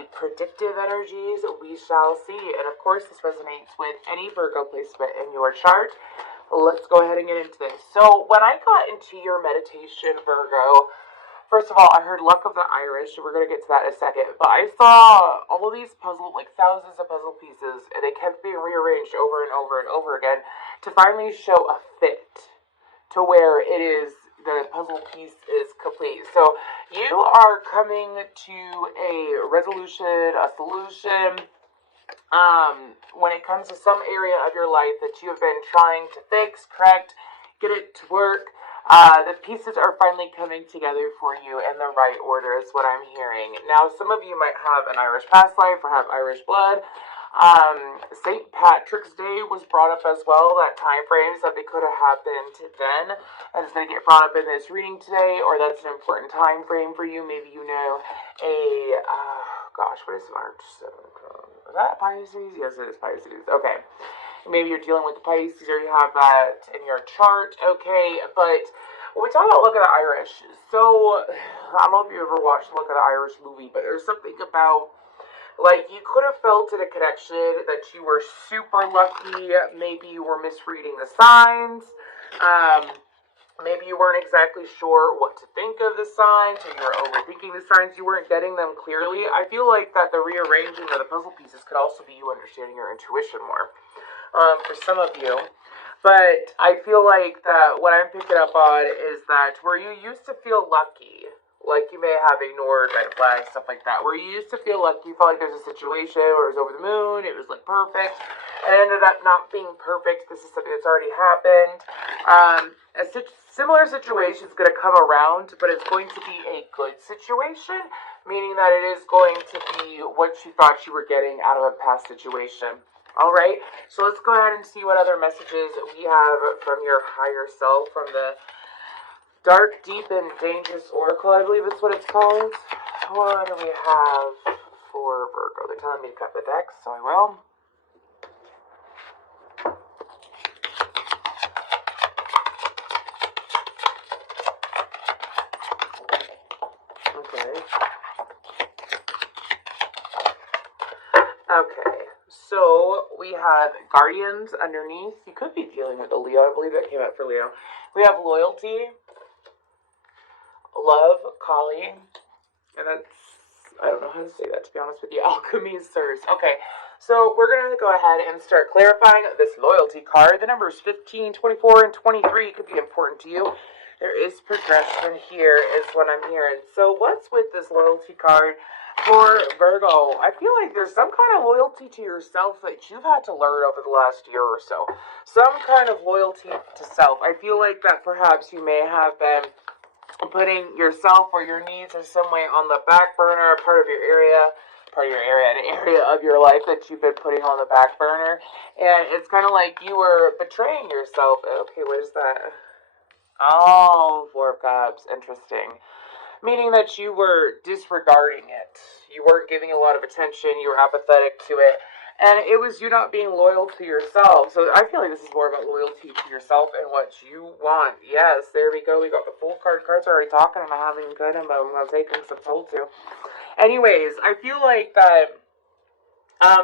the predictive energies, we shall see. And of course, this resonates with any Virgo placement in your chart. Let's go ahead and get into this. So when I got into your meditation, Virgo, first of all, I heard Luck of the Irish. We're going to get to that in a second. But I saw all of these puzzle, like thousands of puzzle pieces, and they kept being rearranged over and over and over again to finally show a fit to where it is, the puzzle piece is complete. So you are coming to a resolution, a solution, when it comes to some area of your life that you have been trying to fix, correct, get it to work. The pieces are finally coming together for you in the right order is what I'm hearing. Now, some of you might have an Irish past life or have Irish blood. St. Patrick's Day was brought up as well, that time frame, so that could have happened then. And it's going to get brought up in this reading today, or that's an important time frame for you. Maybe you know what is March 7th? Is that Pisces? Yes, it is Pisces. Okay. Maybe you're dealing with the Pisces, or you have that in your chart. Okay, but when we talk about Look at the Irish, so I don't know if you ever watched Look at the Irish movie, but there's something about, like, you could have felt in a connection that you were super lucky. Maybe you were misreading the signs. Maybe you weren't exactly sure what to think of the signs, or you were overthinking the signs. You weren't getting them clearly. I feel like that the rearranging of the puzzle pieces could also be you understanding your intuition more. For some of you. But I feel like that what I'm picking up on is that where you used to feel lucky, like you may have ignored red flags, stuff like that, where you used to feel lucky, you felt like there's a situation where it was over the moon, it was like perfect, and it ended up not being perfect. This is something that's already happened. Similar situation is going to come around, but it's going to be a good situation, meaning that it is going to be what you thought you were getting out of a past situation. Alright, so let's go ahead and see what other messages we have from your higher self, from the Dark, Deep, and Dangerous Oracle, I believe is what it's called. What do we have for Virgo? They're telling me to cut the deck, so I will. Okay, so we have Guardians underneath. You could be dealing with a Leo. I believe that came out for Leo. We have Loyalty, Love, Calling, and that's, I don't know how to say that, to be honest with you. Alchemy, Sirs. Okay, so we're going to go ahead and start clarifying this Loyalty card. The numbers 15, 24, and 23 could be important to you. There is progression here, is what I'm hearing. So what's with this Loyalty card for Virgo? I feel like there's some kind of loyalty to yourself that you've had to learn over the last year or so. Some kind of loyalty to self. I feel like that perhaps you may have been putting yourself or your needs in some way on the back burner, an area of your life that you've been putting on the back burner. And it's kind of like you were betraying yourself. Okay, what is that? Oh, Four of Cups. Interesting. Meaning that you were disregarding it. You weren't giving a lot of attention. You were apathetic to it. And it was you not being loyal to yourself. So I feel like this is more about loyalty to yourself and what you want. Yes, there we go. We got the full card. Cards are already talking. I'm not having good, but I'm going to take them because I'm told to. Anyways, I feel like that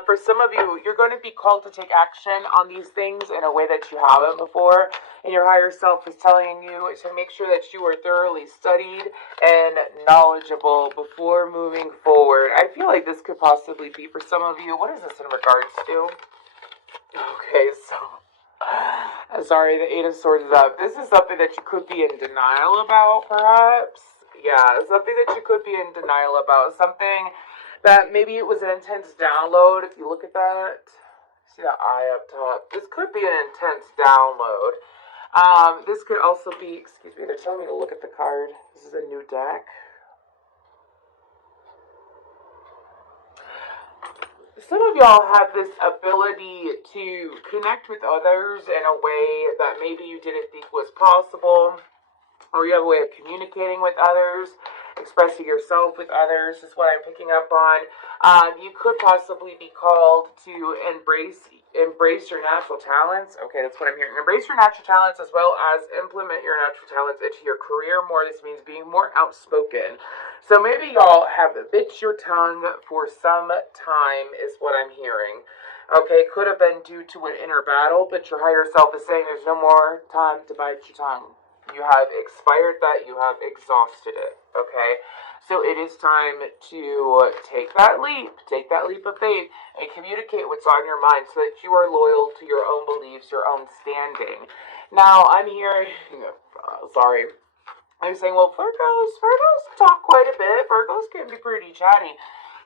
for some of you, you're going to be called to take action on these things in a way that you haven't before. And your higher self is telling you to make sure that you are thoroughly studied and knowledgeable before moving forward. I feel like this could possibly be for some of you. What is this in regards to? Okay, so sorry, the Eight of Swords is up. This is something that you could be in denial about, perhaps. Yeah, something that you could be in denial about. Something that maybe it was an intense download. If you look at that, see that eye up top. This could be an intense download. This could also be, excuse me, they're telling me to look at the card. This is a new deck. Some of y'all have this ability to connect with others in a way that maybe you didn't think was possible, or you have a way of communicating with others, expressing yourself with others is what I'm picking up on. You could possibly be called to embrace your natural talents. Okay, that's what I'm hearing. Embrace your natural talents as well as implement your natural talents into your career more. This means being more outspoken. So maybe y'all have bit your tongue for some time, is what I'm hearing. Okay, could have been due to an inner battle, but your higher self is saying there's no more time to bite your tongue. You have expired that, you have exhausted it, okay? So it is time to take that leap of faith, and communicate what's on your mind so that you are loyal to your own beliefs, your own standing. Now, I'm hearing, sorry, I'm saying, well, Virgos talk quite a bit. Virgos can be pretty chatty.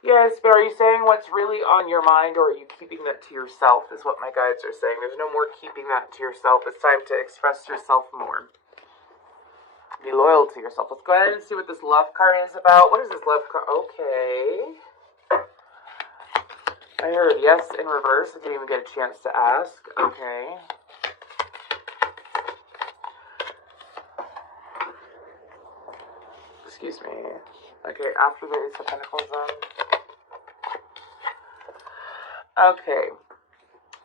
Yes, but are you saying what's really on your mind, or are you keeping that to yourself, is what my guides are saying. There's no more keeping that to yourself. It's time to express yourself more. Be loyal to yourself. Let's go ahead and see what this love card is about. What is this love card? Okay. I heard yes in reverse. I didn't even get a chance to ask. Okay. Excuse me. Okay, after the Ace of Pentacles then. Okay.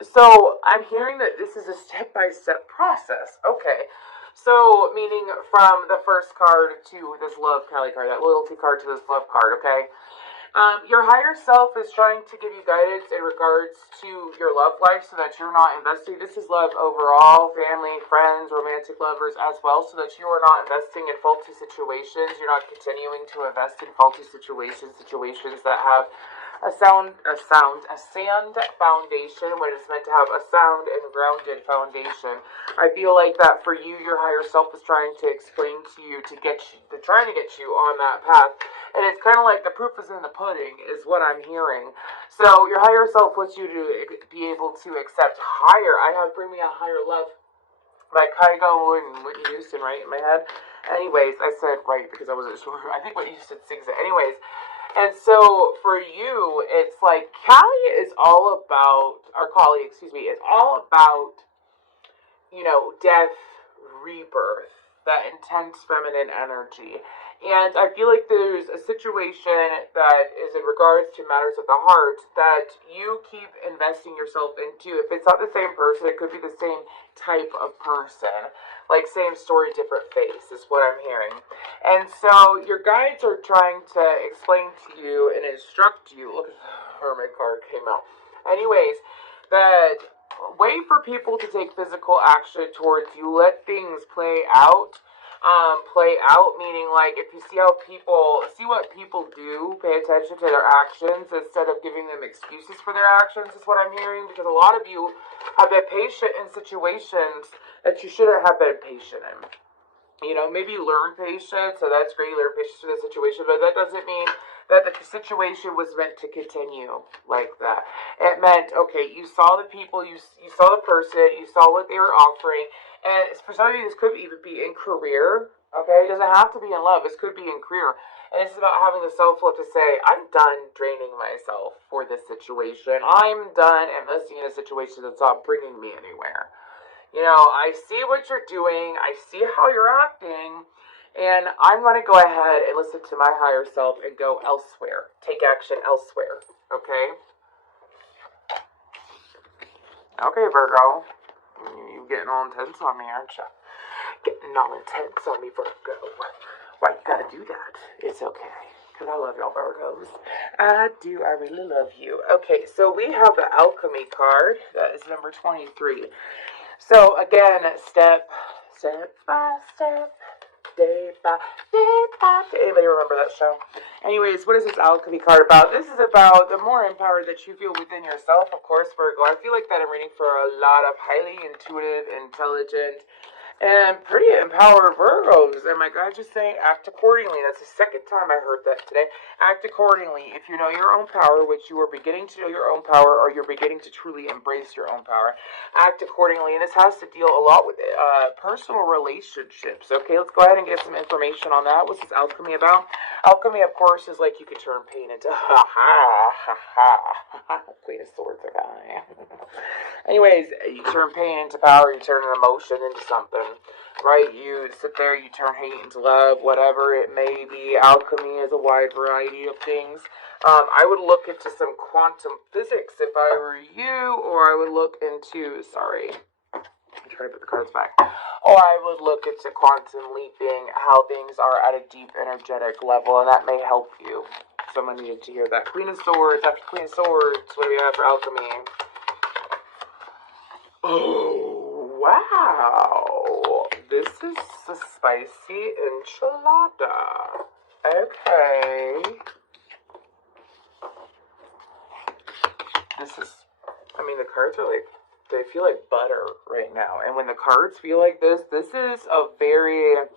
So, I'm hearing that this is a step-by-step process. Okay. So, meaning from the first card to this love card, that loyalty card to this love card, okay? Your higher self is trying to give you guidance in regards to your love life so that you're not investing. This is love overall, family, friends, romantic lovers as well, so that you are not investing in faulty situations. You're not continuing to invest in faulty situations that have a sand foundation when it's meant to have a sound and grounded foundation. I feel like that for you, your higher self is trying to explain to you trying to get you on that path. And it's kind of like the proof is in the pudding, is what I'm hearing. So your higher self wants you to be able to accept higher. I have Bring Me a Higher Love by Kygo and Whitney Houston, right, in my head. Anyways, I said right because I wasn't sure. I think Whitney Houston sings it. Anyways, and so for you, it's like Callie is all about, or Callie, excuse me, is all about, death, rebirth, that intense feminine energy. And I feel like there's a situation that is in regards to matters of the heart that you keep investing yourself into. If it's not the same person, it could be the same type of person. Like same story, different face is what I'm hearing. And so your guides are trying to explain to you and instruct you. Look at the Hermit card came out. Anyways, that wait for people to take physical action towards you. Let things play out. Meaning like if you see what people do, pay attention to their actions instead of giving them excuses for their actions is what I'm hearing, because a lot of you have been patient in situations that you shouldn't have been patient in. Maybe you learn patience, so that's great, you learn patience for the situation, but that doesn't mean that the situation was meant to continue like that. It meant, okay, you saw the people, you saw the person, you saw what they were offering, and for some of you, this could even be in career, okay? It doesn't have to be in love, this could be in career. And it's about having the self-love to say, I'm done draining myself for this situation. I'm done investing in a situation that's not bringing me anywhere. I see what you're doing, I see how you're acting, and I'm going to go ahead and listen to my higher self and go elsewhere. Take action elsewhere, okay? Okay, Virgo. You getting all intense on me, aren't you? Getting all intense on me, Virgo. Why you gotta do that? It's okay. Because I love y'all, Virgos. I do. I really love you. Okay, so we have the Alchemy card. That is number 23. So, again, step by step, day by day. Anybody remember that show? Anyways, what is this Alchemy card about? This is about the more empowered that you feel within yourself, of course, Virgo. I feel like that I'm reading for a lot of highly intuitive, intelligent, and pretty empowered Virgos. And my guide's just saying, act accordingly. That's the second time I heard that today. Act accordingly. If you know your own power, which you are beginning to know your own power, or you're beginning to truly embrace your own power, act accordingly. And this has to deal a lot with personal relationships. Okay, let's go ahead and get some information on that. What's this alchemy about? Alchemy, of course, is like you could turn pain into Queen of Swords, okay. Anyways, you turn pain into power, you turn an emotion into something, right? You sit there, you turn hate into love, whatever it may be. Alchemy is a wide variety of things. I would look into some quantum physics if I were you, or I would look into, try to put the cards back. Or I would look into quantum leaping, how things are at a deep energetic level, and that may help you. Someone needed to hear that. Queen of Swords, after Queen of Swords, what do we have for alchemy? Oh, wow. This is a spicy enchilada. Okay. This is, I mean, the cards are like, they feel like butter right now. And when the cards feel like this is a very,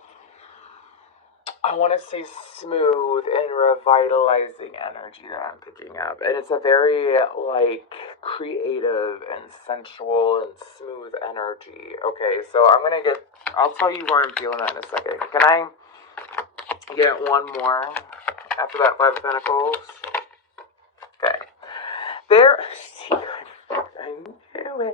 I want to say smooth and revitalizing energy that I'm picking up. And it's a very, like, creative and sensual and smooth energy. Okay, so I'll tell you why I'm feeling that in a second. Can I get one more after that Five of Pentacles? Okay. I knew it.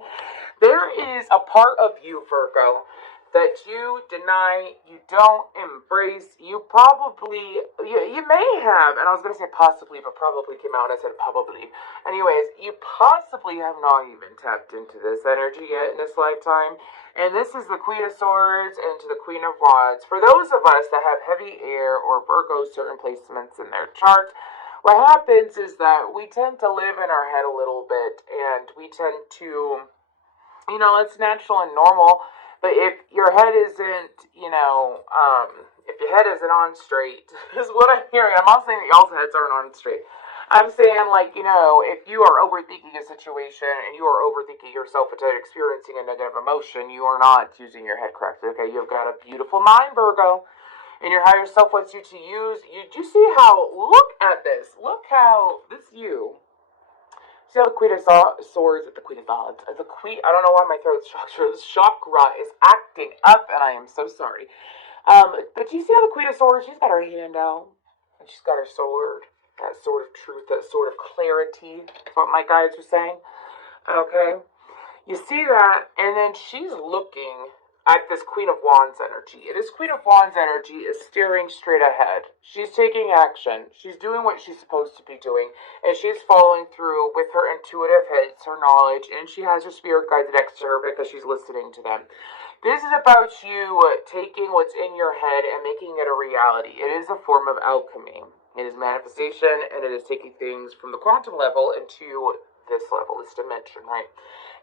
There is a part of you, Virgo, that you deny, you don't embrace, you may have, and I was going to say possibly, but probably came out and I said probably. Anyways, you possibly have not even tapped into this energy yet in this lifetime. And this is the Queen of Swords and to the Queen of Wands. For those of us that have heavy air or Virgo certain placements in their chart, what happens is that we tend to live in our head a little bit, and we tend to, it's natural and normal, but if your head isn't, if your head isn't on straight, is what I'm hearing. I'm not saying that y'all's heads aren't on straight. I'm saying, if you are overthinking a situation and you are overthinking yourself into experiencing a negative emotion, you are not using your head correctly, okay? You've got a beautiful mind, Virgo. And your higher self wants you to use, do you see how, look at this, look how, this you, see how the Queen of Swords, the Queen of Wands, I don't know why my throat's chakra is acting up, and I am so sorry. But you see how the Queen of Swords, she's got her hand out, and she's got her sword, that sword of truth, that sword of clarity, that's what my guides were saying, okay? You see that, and then she's looking at this Queen of Wands energy. And this Queen of Wands energy is steering straight ahead. She's taking action. She's doing what she's supposed to be doing. And she's following through with her intuitive hits, her knowledge, and she has her spirit guides next to her because she's listening to them. This is about you taking what's in your head and making it a reality. It is a form of alchemy. It is manifestation, and it is taking things from the quantum level into this level, this dimension, right?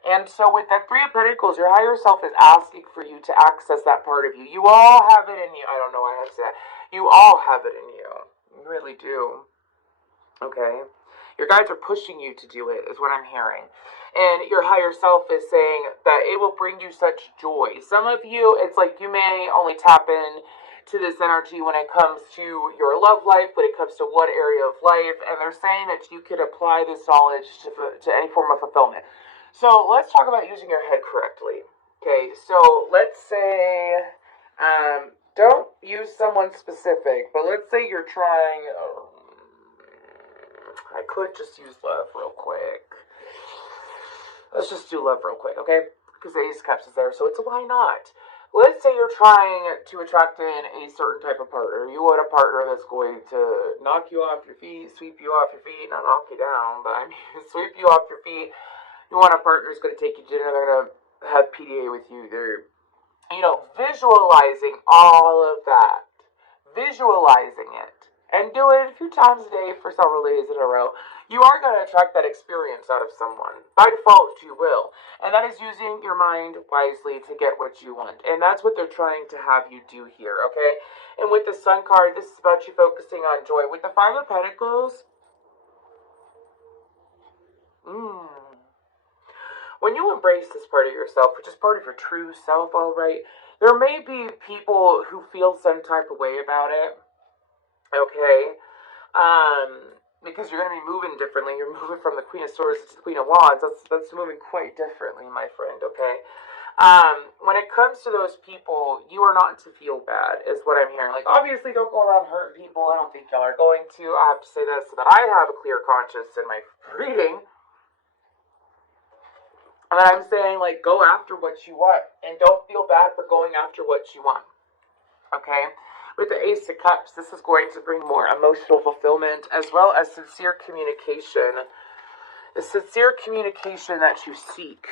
And so with that Three of Pentacles, your higher self is asking for you to access that part of you. You all have it in you. I don't know why I have to say that. You all have it in you. You really do. Okay? Your guides are pushing you to do it, is what I'm hearing. And your higher self is saying that it will bring you such joy. Some of you, it's like you may only tap in to this energy when it comes to your love life, when it comes to what area of life, and they're saying that you could apply this knowledge to any form of fulfillment. So let's talk about using your head correctly. Okay, so let's say, don't use someone specific, but let's say you're trying, I could just use love real quick. Let's just do love real quick, okay? Because the Ace of Cups is there, so it's a why not. Let's say you're trying to attract in a certain type of partner. You want a partner that's going to knock you off your feet, sweep you off your feet, not knock you down, but I mean sweep you off your feet. You want a partner who's going to take you to dinner, they're going to have PDA with you, they're, visualizing all of that, visualizing it, and do it a few times a day for several days in a row. You are going to attract that experience out of someone. By default, you will. And that is using your mind wisely to get what you want. And that's what they're trying to have you do here, okay? And with the Sun card, this is about you focusing on joy. With the Five of Pentacles, when you embrace this part of yourself, which is part of your true self, all right, there may be people who feel some type of way about it, okay? Because you're going to be moving differently. You're moving from the Queen of Swords to the Queen of Wands. That's moving quite differently, my friend, okay? When it comes to those people, you are not to feel bad, is what I'm hearing. Like, obviously, don't go around hurting people. I don't think y'all are going to. I have to say that so that I have a clear conscience in my reading. And I'm saying, like, go after what you want. And don't feel bad for going after what you want. Okay? With the Ace of Cups, this is going to bring more emotional fulfillment as well as sincere communication. The sincere communication that you seek.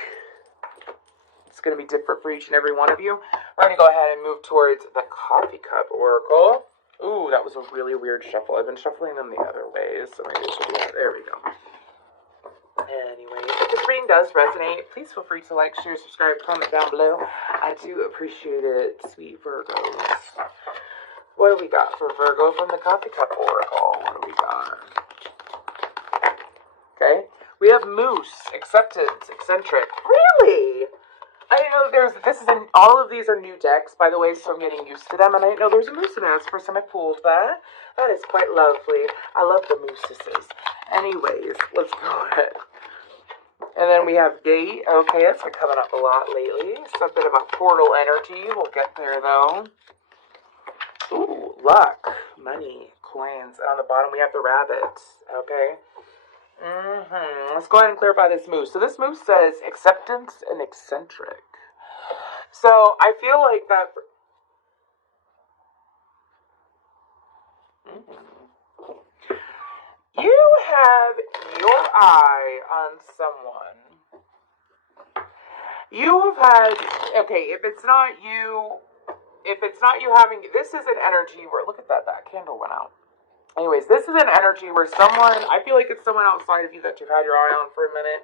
It's going to be different for each and every one of you. We're going to go ahead and move towards the coffee cup oracle. Ooh, that was a really weird shuffle. I've been shuffling them the other way, so maybe it should be that. There we go. Anyway, if this reading does resonate, please feel free to like, share, subscribe, comment down below. I do appreciate it, sweet Virgos. What do we got for Virgo from the Coffee Cup Oracle? What do we got? Okay. We have Moose, Acceptance, Eccentric. Really? I didn't know all of these are new decks, by the way, so I'm getting used to them, and I didn't know there's a moose in it. First time I pulled that. That is quite lovely. I love the mooses. Anyways, let's go ahead. And then we have Gate. Okay, that's been coming up a lot lately. Something about portal energy. We'll get there, though. Ooh, luck, money, coins. And on the bottom, we have the rabbit. Okay. Let's go ahead and clarify this moose. So this moose says acceptance and eccentric. So I feel like that. You have your eye on someone. You have had, okay, if it's not you having, this is an energy where, look at that candle went out. Anyways, this is an energy where someone, I feel like it's someone outside of you that you've had your eye on for a minute.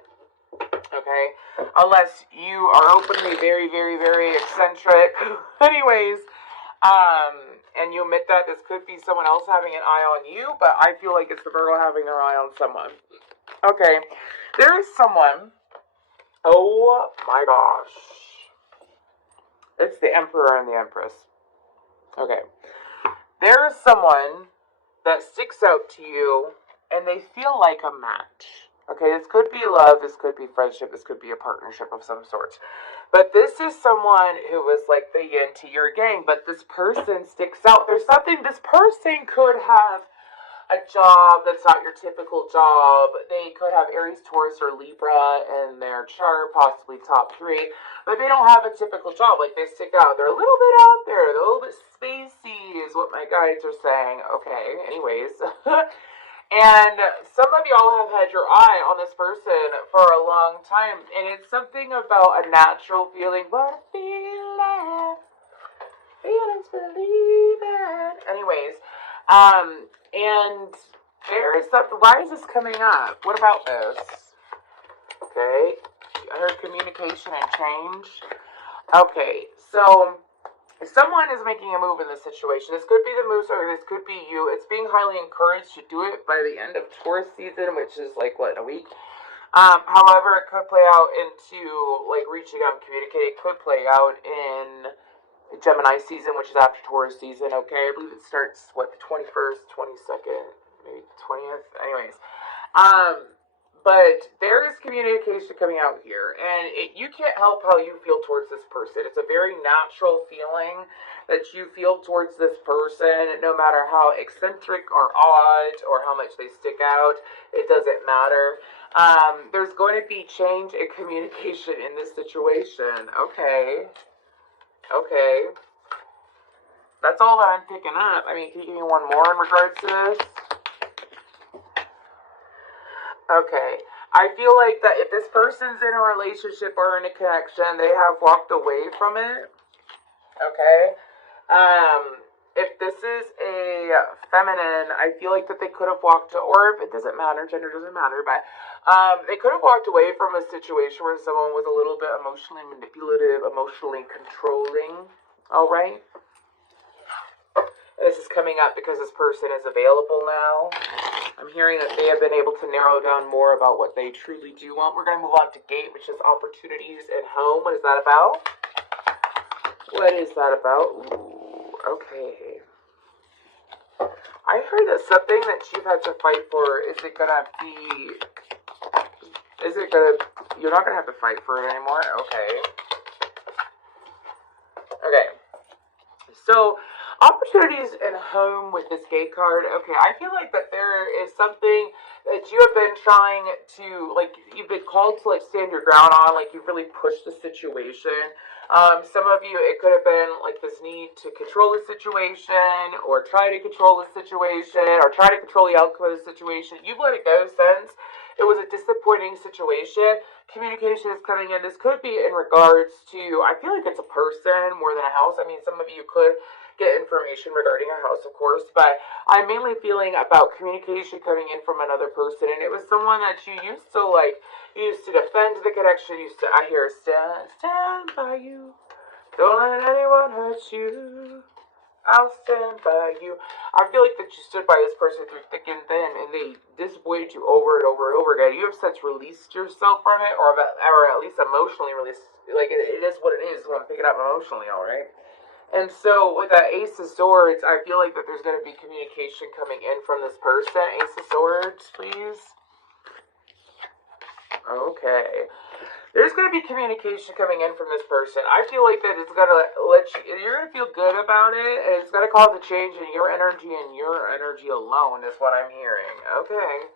Okay? Unless you are openly very, very, very eccentric. Anyways, and you admit that this could be someone else having an eye on you, but I feel like it's the Virgo having their eye on someone. Okay. There is someone, oh my gosh. It's the Emperor and the Empress. Okay. There is someone that sticks out to you, and they feel like a match. Okay, this could be love, this could be friendship, this could be a partnership of some sort. But this is someone who was like the yin to your yang, but this person sticks out. There's something, this person could have a job that's not your typical job. They could have Aries, Taurus, or Libra in their chart, possibly top 3. But they don't have a typical job. Like, they stick out. They're a little bit out there. They're a little bit spacey is what my guides are saying. Okay, anyways. And some of y'all have had your eye on this person for a long time. And it's something about a natural feeling. What a feeling. Feelings believing. Anyways. And there is something. Why is this coming up? What about this? Okay. I heard communication and change. Okay. So, someone is making a move in this situation. This could be the moose or this could be you. It's being highly encouraged to do it by the end of Taurus season, which is like, what, in a week? However, it could play out into, like, reaching out and communicating. It could play out in Gemini season, which is after Taurus season, okay? I believe it starts, what, the 21st, 22nd, maybe 20th? Anyways. But there is communication coming out here, and you can't help how you feel towards this person. It's a very natural feeling that you feel towards this person, no matter how eccentric or odd or how much they stick out. It doesn't matter. There's going to be change in communication in this situation. Okay. Okay. That's all that I'm picking up. I mean, can you give me one more in regards to this? Okay. I feel like that if this person's in a relationship or in a connection, they have walked away from it. Okay. If this is a feminine, I feel like that they could have walked, or if it doesn't matter, gender doesn't matter, but they could have walked away from a situation where someone was a little bit emotionally manipulative, emotionally controlling. All right. This is coming up because this person is available now. I'm hearing that they have been able to narrow down more about what they truly do want. We're going to move on to Gate, which is opportunities at home. What is that about? What is that about? Ooh, okay. I heard that something that you've had to fight for, is it going to be... You're not going to have to fight for it anymore? Okay. Okay. So... opportunities at home with this Gate card. Okay, I feel like that there is something that you have been trying to, like, you've been called to, like, stand your ground on, like, you've really pushed the situation. Some of you, it could have been, like, this need to control the situation, or try to control the situation, or try to control the outcome of the situation. You've let it go since it was a disappointing situation. communication is coming in. This could be in regards to, I feel like it's a person more than a house. I mean, some of you could get information regarding a house, of course, but I'm mainly feeling about communication coming in from another person, and it was someone that you used to like, you used to defend the connection, used to, I hear, stand by you, don't let anyone hurt you. I'll stand by you. I feel like that you stood by this person through thick and thin, and they disappointed you over and over and over again. You have since released yourself from it, or at least emotionally released. Like, it is what it is. So I'm picking up emotionally, all right? And so, with that Ace of Swords, I feel like that there's going to be communication coming in from this person. Ace of Swords, please. Okay. There's going to be communication coming in from this person. I feel like that it's going to let you, you're going to feel good about it, and it's going to cause a change in your energy and your energy alone is what I'm hearing. Okay.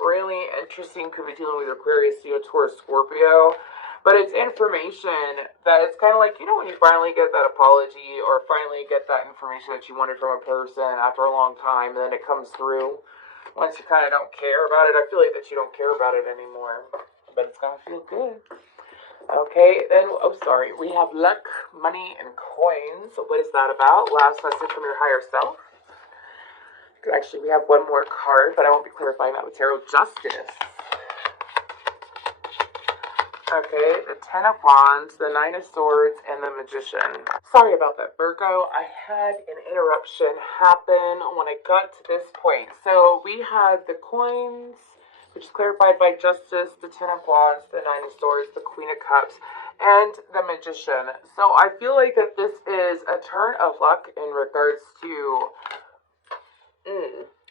Really interesting. Could be dealing with Aquarius, Leo, Taurus, Scorpio. But it's information that it's kind of like, you know, when you finally get that apology or finally get that information that you wanted from a person after a long time, and then it comes through. Once you kind of don't care about it, I feel like that you don't care about it anymore. But it's going to feel good. Okay, then, oh, sorry. We have luck, money, and coins. What is that about? Last message from your higher self. Actually, we have one more card, but I won't be clarifying that with Tarot. Justice. Okay, the Ten of Wands, the Nine of Swords, and the Magician. Sorry about that, Virgo. I had an interruption happen when I got to this point. So we had the coins, which is clarified by Justice, the Ten of Wands, the Nine of Swords, the Queen of Cups, and the Magician. So I feel like that this is a turn of luck in regards to...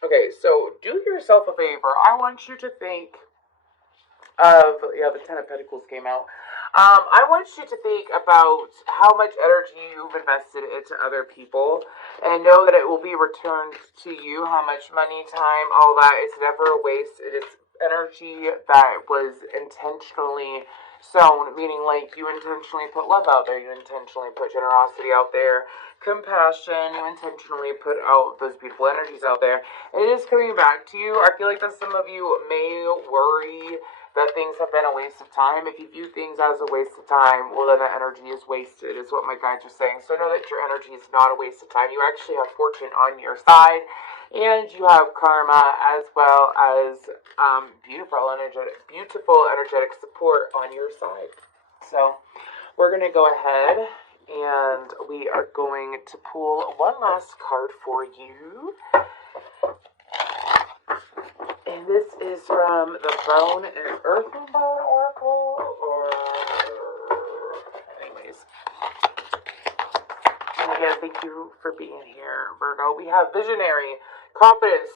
Okay, so do yourself a favor. I want you to think of... Yeah, the Ten of Pentacles came out. I want you to think about how much energy you've invested into other people and know that it will be returned to you. How much money, time, all that. It's never a waste. It is energy that was intentionally sown, meaning like you intentionally put love out there, you intentionally put generosity out there, compassion, you intentionally put out those beautiful energies out there. It is coming back to you. I feel like that some of you may worry that things have been a waste of time. If you view things as a waste of time, well, then that energy is wasted, is what my guides are saying. So know that your energy is not a waste of time. You actually have fortune on your side, and you have karma as well as beautiful energetic support on your side. So we're going to go ahead, and we are going to pull one last card for you. And this is from the Bone and Earthen Bone Oracle, or... Anyways. And again, thank you for being here, Virgo. We have Visionary, Confidence,